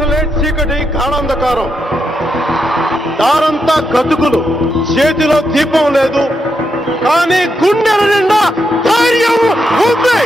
అసలే చీకటి గాఢాంధకారం, దారంతా గతుకులు, చేతిలో దీపం లేదు, కానీ గుండెల నిండా ధైర్యం ఉంది.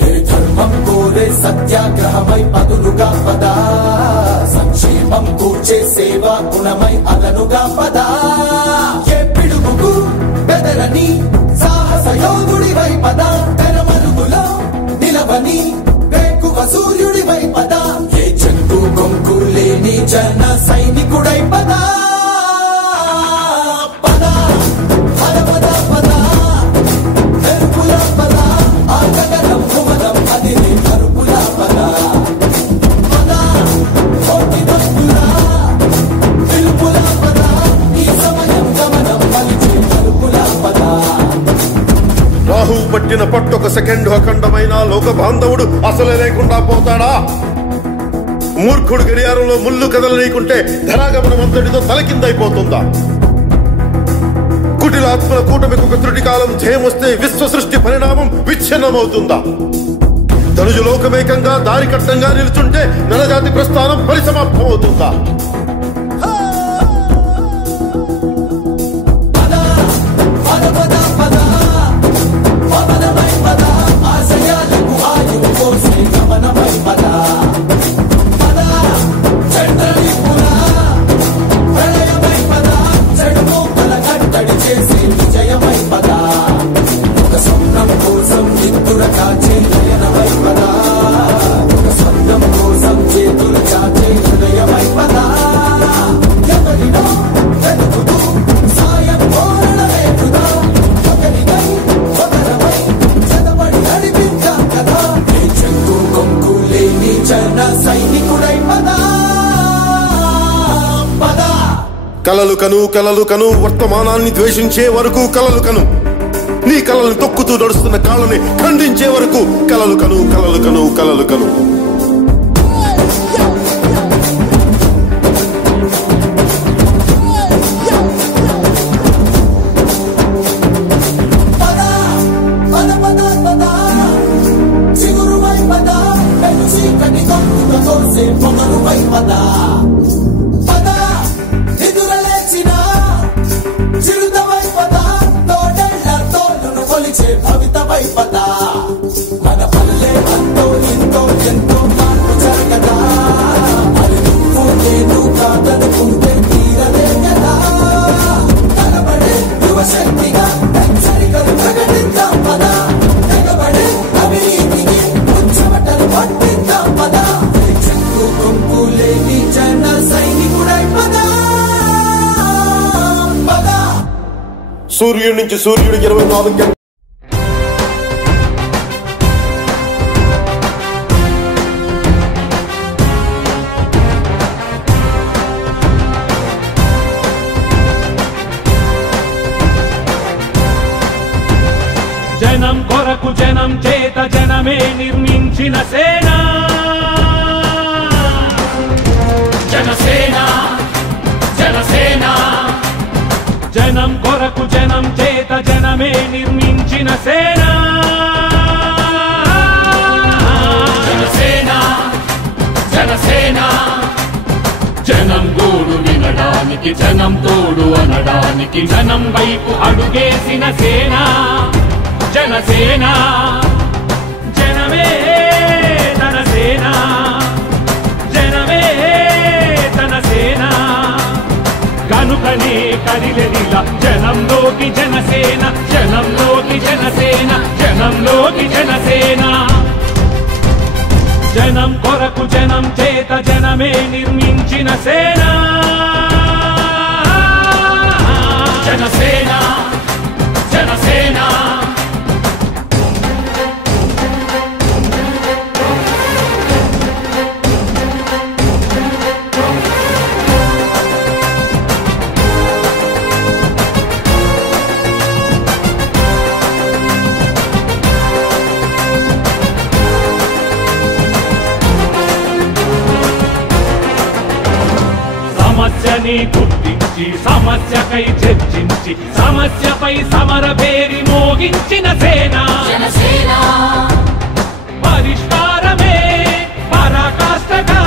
నిర్ధర్మం కోరే సత్యాగ్రహమై పదులుగా పద, సంక్షేమం కూర్చే సేవా గుణమై అదనుగా పద. ఏ పిడుగుకు బెదరని సాహస యోధుడివై పద, తెరమరుగులో నిలవని వేకువ సూర్యుడివై పద. ఏ చెంగు కొంకు లేని జన సైనికుడై పద. రాహు పట్టిన పట్టొక సెకండ్ అఖండమైన లోక బాంధవుడు అసలే లేకుండా పోతాడా? మూర్ఖుడు గడియారంలో ముళ్ళు కదలనీకుంటే ధరాగమనం అంతటితో తలకిందైపోతుందా? కుటిలాత్మల కూటమికి ఒక త్రుటి కాలం జయమొస్తే విశ్వ సృష్టి పరిణామం విచ్ఛిన్నమవుతుందా? తనుజు లోకమేకంగా దారి కట్టంగా నిలుచుంటే నరజాతి ప్రస్థానం పరిసమాప్తమవుతుందా? కలలు కను కలలు కను, వర్తమానాన్ని ద్వేషించే వరకు కలలు కను, నీ కలల్ని తొక్కుతూ నడుస్తున్న కాళ్ళని ఖండించే వరకు కలలు కను కలలు కను కలలు కను. మన పల్లె అంతో ఎంతో ఎంతో మార్పు జరగదా, అది నువ్వు నేను కాదనుకుంటే తీరలే కదా. కనబడే యువశక్తిగా హెచ్చరికలు ప్రకటిద్దాం పద, తెగబడే అవినీతికి ముచ్చమటలు పట్టిద్దాం పద. చెక్కు కొంపు లేని జన సైనికుడై పద. సూర్యుడి నుంచి సూర్యుడు 24 గంటలు జనం కొరకు జనం చేత జనమే నిర్మించిన సేన జనసేన జనసేన. జనం కొరకు జనం చేత జనమే నిర్మించిన సేన జనసేన జనసేన. జనం గోడు వినడానికి, జనం తోడు అనడానికి, జనం వైపు అడుగేసిన సేన జనసేన. జనమే తన సేన, జనమే తన సేన. కనుకనే కదిలెదిలా జనంలోకి జనసేన, జనంలోకి జనసేన, జనంలోకి జనసేన. జనం కొరకు జనం చేత జనమే నిర్మించిన సేన జనసేన సమస్యని గుర్తించి సమస్యకై చర్చించి సమస్యపై సమర పేరి మోగించిన సేన జనసేన పరిష్కారమే పరాకాష్ఠగా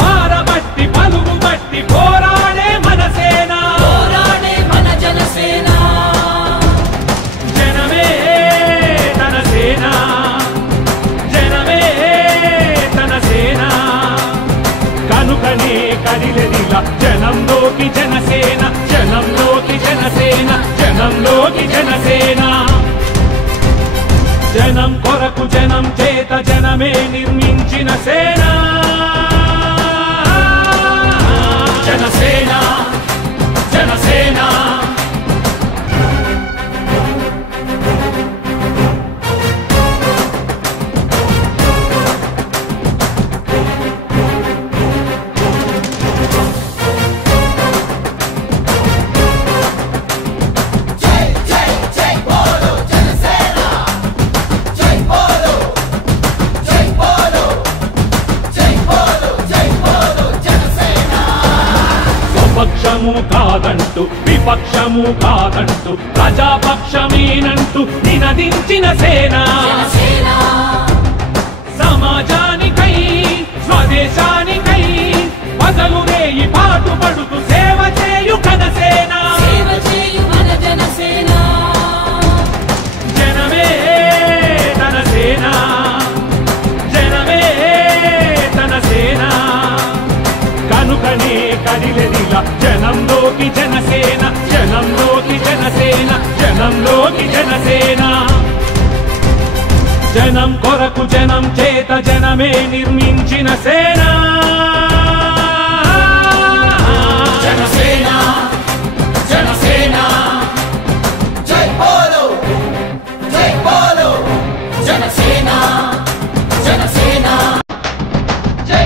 పారబట్టి పలుగు బట్టి పోరాడే మన సేన పోరాడే మన జనసేన జనమే తన సేన జనమే తన సేన కనుకనే కదిలెదిలా జనంలోకి జనసేన జనంలోకి జనసేన జనంలోకి జనసేన జనం కొరకు జనం చేత జనమే నిర్మించిన సేన జనసేన జనసేన పక్షము కాదంటూ విపక్షము కాదంటూ ప్రజాపక్షమేనంటూ నినదించిన సేన జనసేన సమాజానికై స్వదేశానికై పగలు రేయి పాటు పడుతూ సేవ చేయు కనసేన సేవ చేయు మన జనసేన జనమే తన సేన జనమే తన సేన కనుకనే కదిలెదిలా జనంలోకి జనసేన జనంలోకి జనసేన జనంలోకి జనసేన జనం కొరకు జనం చేత జనమే నిర్మించిన సేన జనసేన జనసేన జై బోలో జనసేన జనసేన జై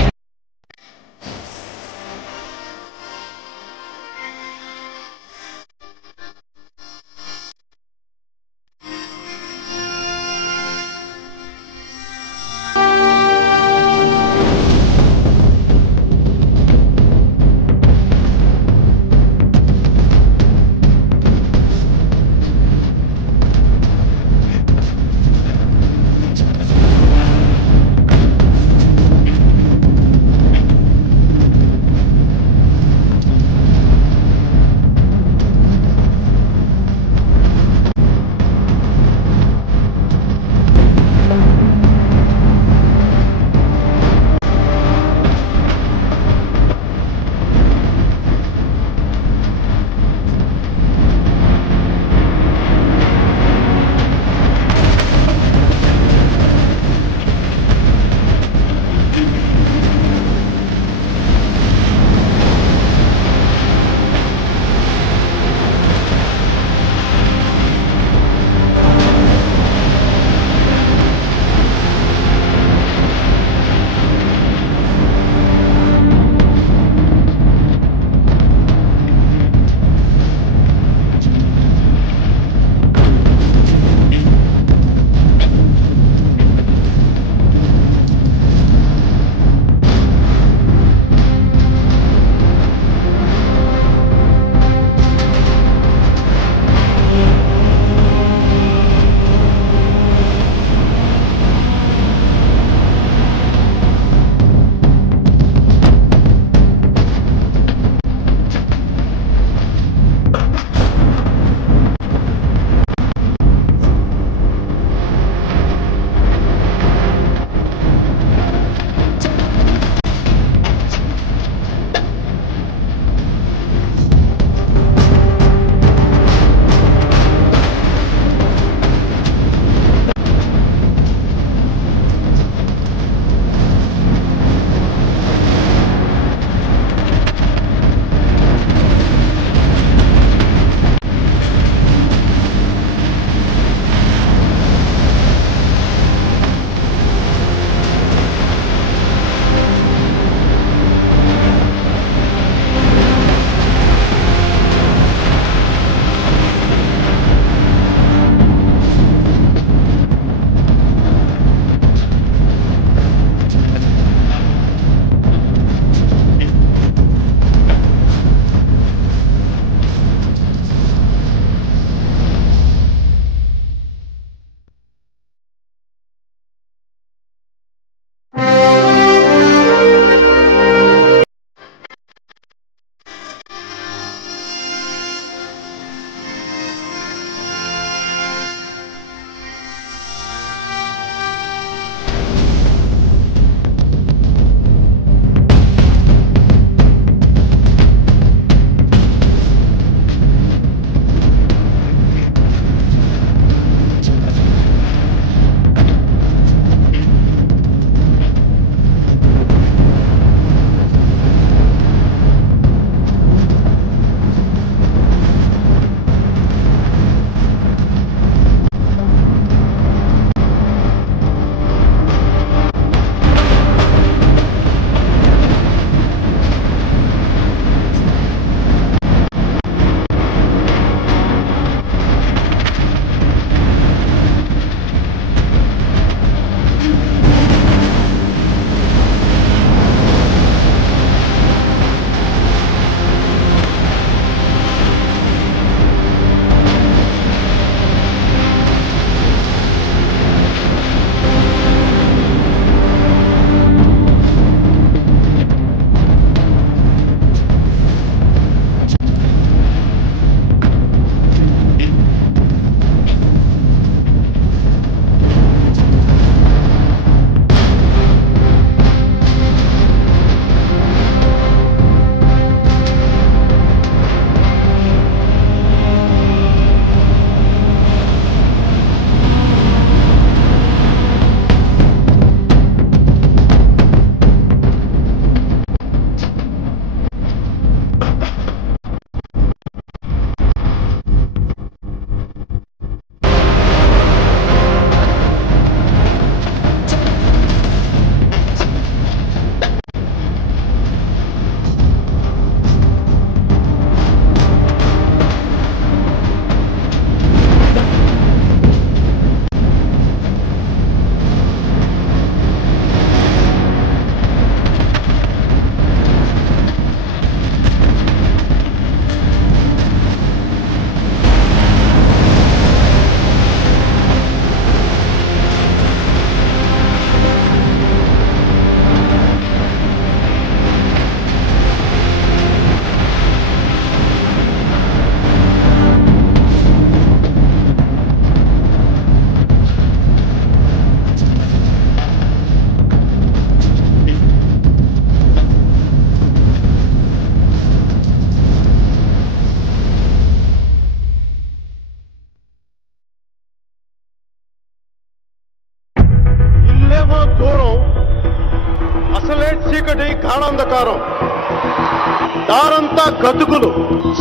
నిండా గతుకులు,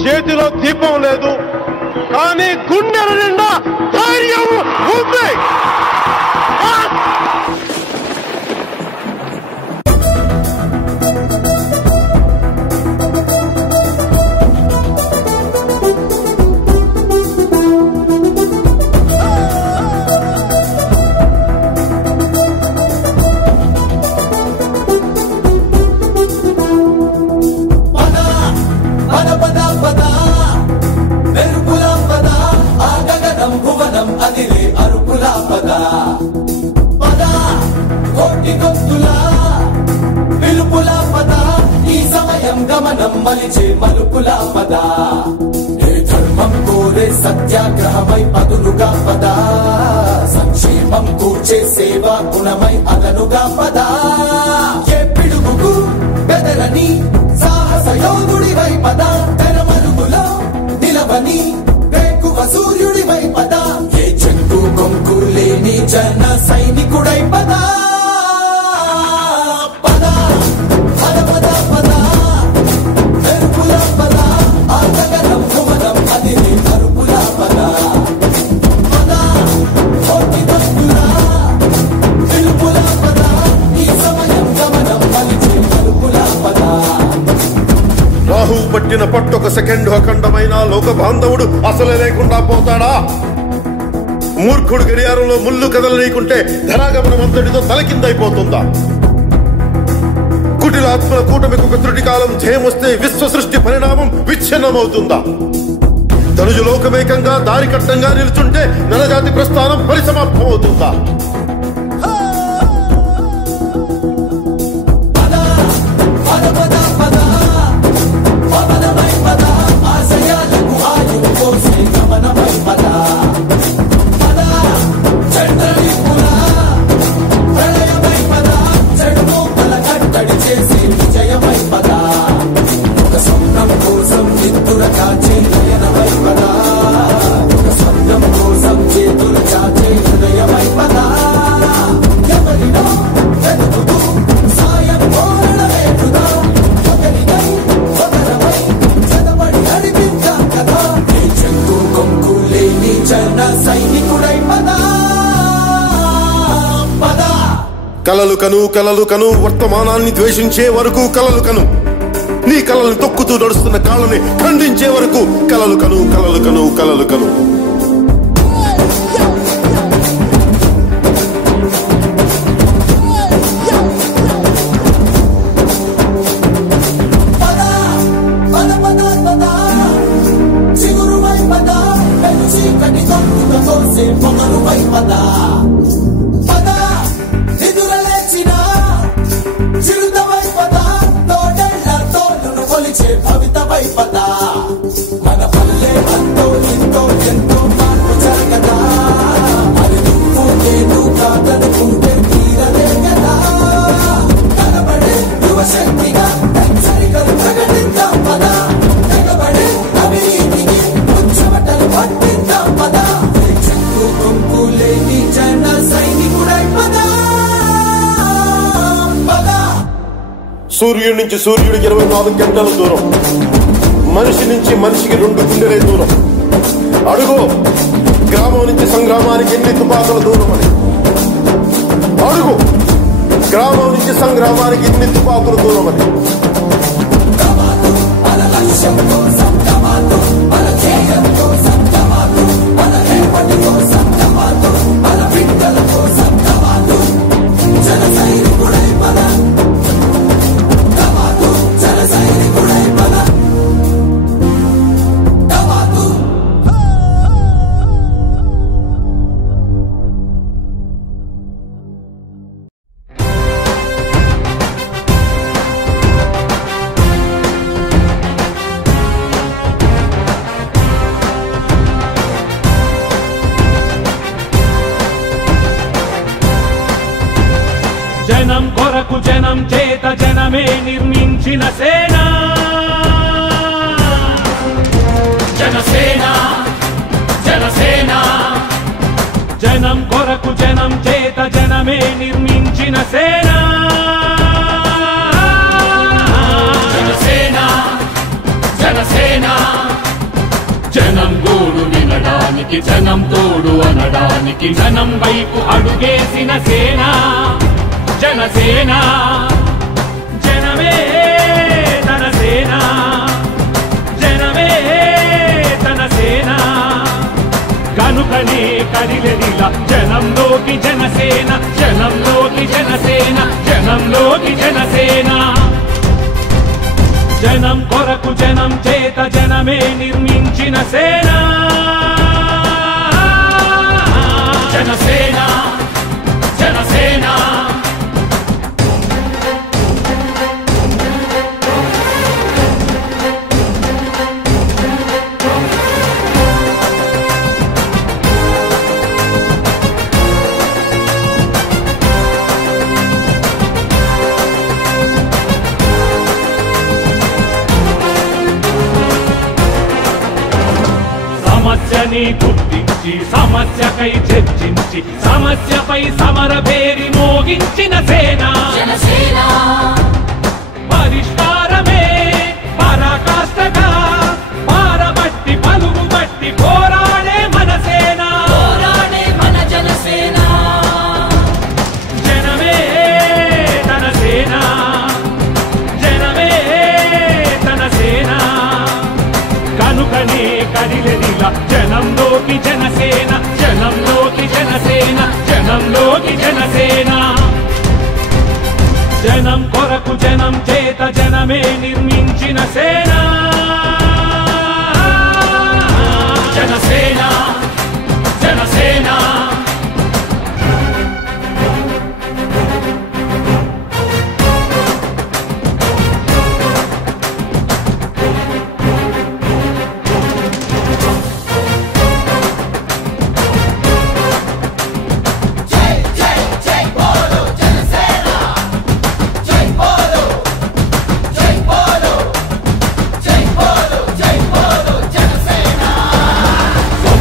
చేతిలో దీపం లేదు, కానీ గుండెల నిండా ధైర్యం ఉంది. సత్యాగ్రహమై పదులుగా పదా, సంక్షేమం కూర్చే సేవా గుణమై అదనుగా పదా, ఏ పిడుగుకు బెదరని సాహస యోధుడివై పదా, తెరమరుగులో నిలవని వేకువ సూర్యుడివై పదా, ఏ చెక్కు కొంకు లేని జన సైనికుడై పదా. రాహువు పట్టిన పట్టొక సెకండ్ అఖండమైన లోక బాంధవుడు అసలే లేకుండా పోతాడా? మూర్ఖుడు గడియారంలో ముళ్ళు కదలనీకుంటే ధరాగమనం అంతటితో తలకిందైపోతుందా? కుటిలాత్మల కూటమికి ఒక త్రుటి కాలం జయమొస్తే విశ్వ సృష్టి పరిణామం విచ్ఛిన్నమవుతుందా? ధనుజు లోకమేకంగా దారికట్టంగా నిలుచుంటే నరజాతి ప్రస్థానం పరిసమాప్తమవుతుందా? కలలు కను వర్తమానాన్ని ద్వేషించే వరకు కలలు కను, నీ కలల్ని తొక్కుతూ నడుస్తున్న కాళ్ళని ఖండించే వరకు కలలు కను కలలు కను కలలు కను. మన పల్లె అంతో ఎంతో ఎంతో మార్పు జరగదా, అది నువ్వు నేను కాదనుకుంటే తీరదే కదా, కనబడే యువశక్తిగా హెచ్చరికలు ప్రకటిద్దాం పదా, తెగబడే అవినీతికి ముచ్చమటలు పట్టిద్దాం పదా, చెక్కు కొంకు లేని జన సైనికుడై పదా. సూర్యుడి నుంచి సూర్యుడికి 24 గంటల దూరం, మనిషి నుంచి మనిషికి 2 గుండెలే దూరం. అడుగు గ్రామం నుంచి సంగ్రామానికి ఎన్ని తుపాకుల దూరం అని. అడుగు గ్రామం నుంచి సంగ్రామానికి ఎన్ని తుపాకుల దూరం అని. జనం కొరకు జనం చేత జనమే నిర్మించిన సేన జనసేన జనసేన జనం కొరకు జనం చేత జనమే నిర్మించిన సేన జనసేన జనసేన జనం గోడు వినడానికి జనం తోడు అనడానికి జనం వైపు అడుగేసిన సేన జనసేన జనమే తన సేన జనమే తన సేన కనుకనే కదిలెదిలా జనంలోకి జనసేన జనంలోకి జనసేన జనంలోకి జనసేన జనం కొరకు జనం చేత జనమే నిర్మించిన సేన జనసేన జనసేన సమస్యని గుర్తించి సమస్యకై చర్చించి సమస్యపై సమర భేరి మోగించిన సేన జనసేన పరిష్కారమే పరాకాష్ఠగా పారబట్టి పలుగుబట్టి పోరాడే మన సేన పోరాడే మన జనసేన జనమే తన సేన జనమే తన సేన కనుకనే కదిలెదిలా జనంలోకి జనసేన జనంలోకి జనసేన జనంలోకి జనసేన జనం కొరకు జనం చేత జనమే నిర్మించిన సేన జనసేన జనసేన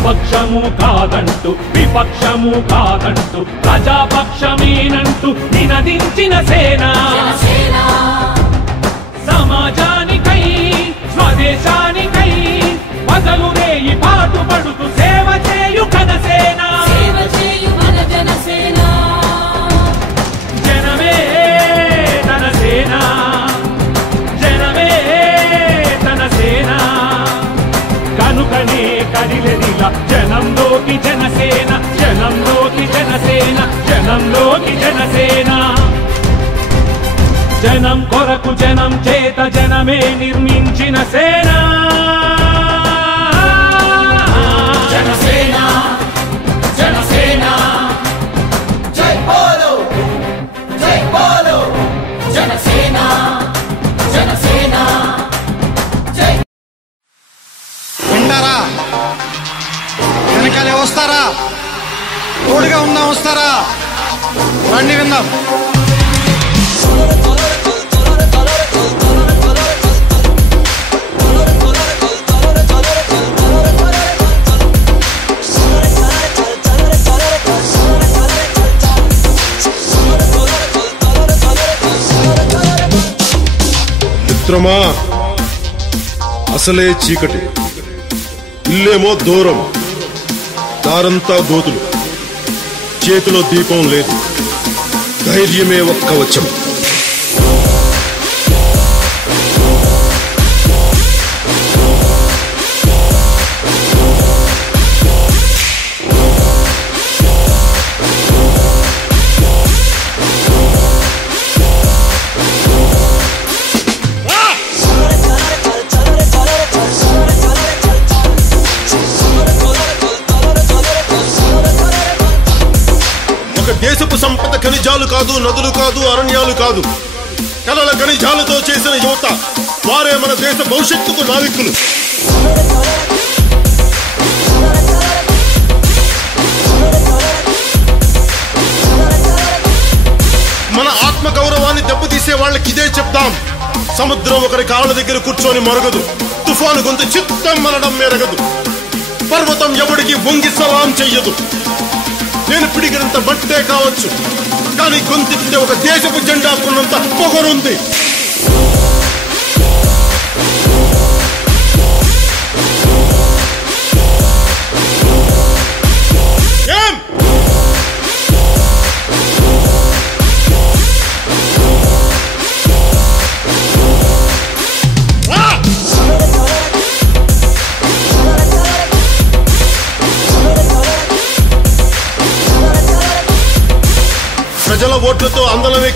పక్షము కాదంటూ విపక్షము కాదంటూ ప్రజాపక్షమేనంటూ నినదించిన సేన సమాజానికై స్వదేశానికై పగలు రేయి పాటుపడుతూ సేవ చేయు ఘనసేన జనమే తన సేన జనమే తన సేన కనుకనే కదిలెదిలా జనంలోకి జనసేన జనంలోకి జనసేన జనంలోకి జనసేన జనం కొరకు జనం చేత జనమే నిర్మించిన సేన జనసేన జనసేన జై బోలో జనసేన జనసేన జై వింటారా వెనకాలే వస్తారా తోడుగా ఉందా వస్తారా రండి విందాం మిత్రమా అసలే చీకటి ఇల్లేమో దూరం దారంతా గోతులు చేతిలో దీపం లేదు ధైర్యమే ఒక్క వచ్చం దేశపు సంపద ఖనిజాలు కాదు నదులు కాదు అరణ్యాలు కాదు కలల ఖనిజాలతో చేసిన యువత వారే మన దేశ భవిష్యత్తుకు నావికులు మన ఆత్మ గౌరవాన్ని దెబ్బతీసే వాళ్ళకి ఇదే చెప్తాం సముద్రం ఒకరి కాళ్ళ దగ్గర కూర్చొని మొరగదు తుఫాను గొంతు చిత్తం మనడం మెరగదు పర్వతం ఎవడికి వంగి సలాం చెయ్యదు నేను పిడిగినంత బట్టే కావచ్చు కానీ గొంతెత్తితే ఒక దేశపు జెండాకున్నంత పొగరుంది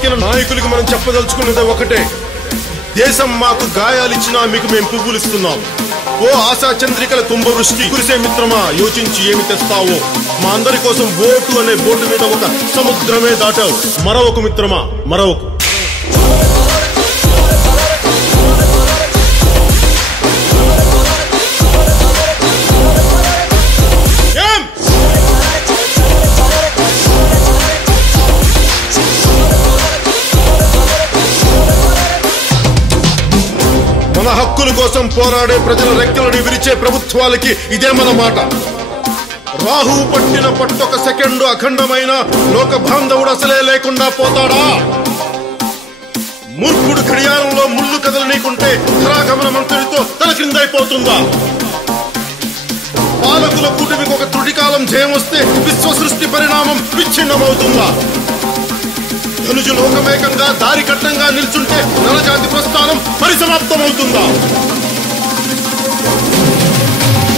ఎక్కిన నాయకులకి మనం చెప్పదలుచుకున్నది ఒకటే, దేశం మాకు గాయాలిచ్చినా మీకు మేము పువ్వులు ఇస్తున్నాం. ఓ ఆశా చంద్రికల కుంభవృష్టి కురిసే మిత్రమా, యోచించి ఏమి తెస్తావో. మా అందరి కోసం ఓటు అనే బోటు మీద ఒక సముద్రమే దాటావు. మరొక మిత్రమా, మరొక మన హక్కుల కోసం పోరాడే ప్రజల రెక్కలని విరిచే ప్రభుత్వాలకి ఇదే మన మాట. రాహువు పట్టిన పట్టొక సెకండు అఖండమైన లోక బాంధవుడు అసలే లేకుండా పోతాడా? మూర్ఖుడు గడియారంలో ముళ్ళు కదలనీకుంటే ధరాగమన మంత్రితో తల కిందైపోతుందా? పాలకుల కూటమికి ఒక త్రుటికాలం జయం వస్తే విశ్వ సృష్టి పరిణామం విచ్ఛిన్నమవుతుందా? ధనుజు లోకమేకంగా దారి కట్టంగా నిల్చుంటే నరజాతి ప్రస్థానం పరిసమాప్తమవుతుందా?